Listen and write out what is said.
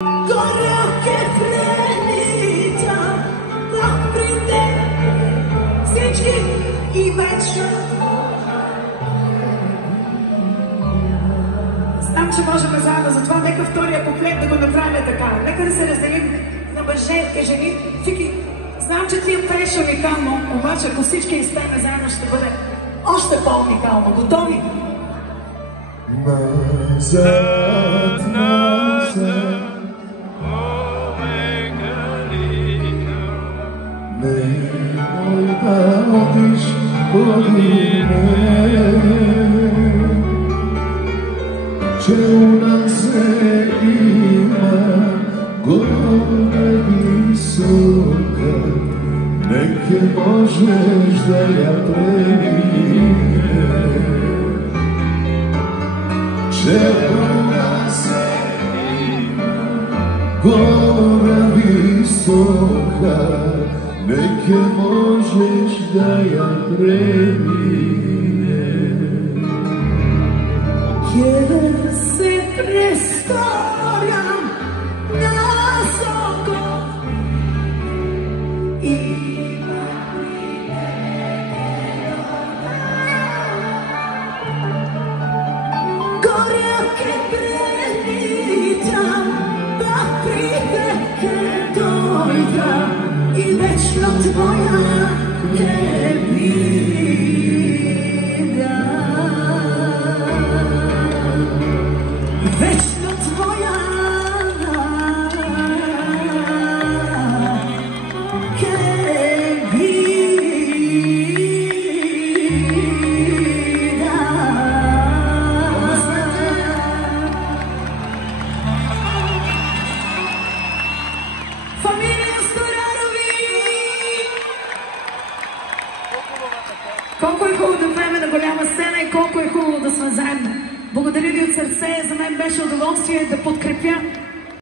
Горе che прелита, прах прийде, всички и вече. Знам, че можем заедно, затова нека втория куплет да го направим така. Нека да се разделим на мъже и жени. Фики, знам, че ти пееш уникално, обаче ако всички изпеем заедно, ще бъде още по-уникално. Готови? Назад, назад, nemoj da odiš od mene, че у нас има горе висока, нека можеш да я преминеш, че у нас има горе висока, neke možeš da ja preminem. Jer se prestavljam nasoko i gorjake prelitam, da priveke dojdam i večno tvoja nebida. Večno tvoja nebida. Familija Storarovi! Колко е хубаво да пеем на голяма сцена и колко е хубаво да сме заедно. Благодаря ви от сърце, за мен беше удоволствие да подкрепя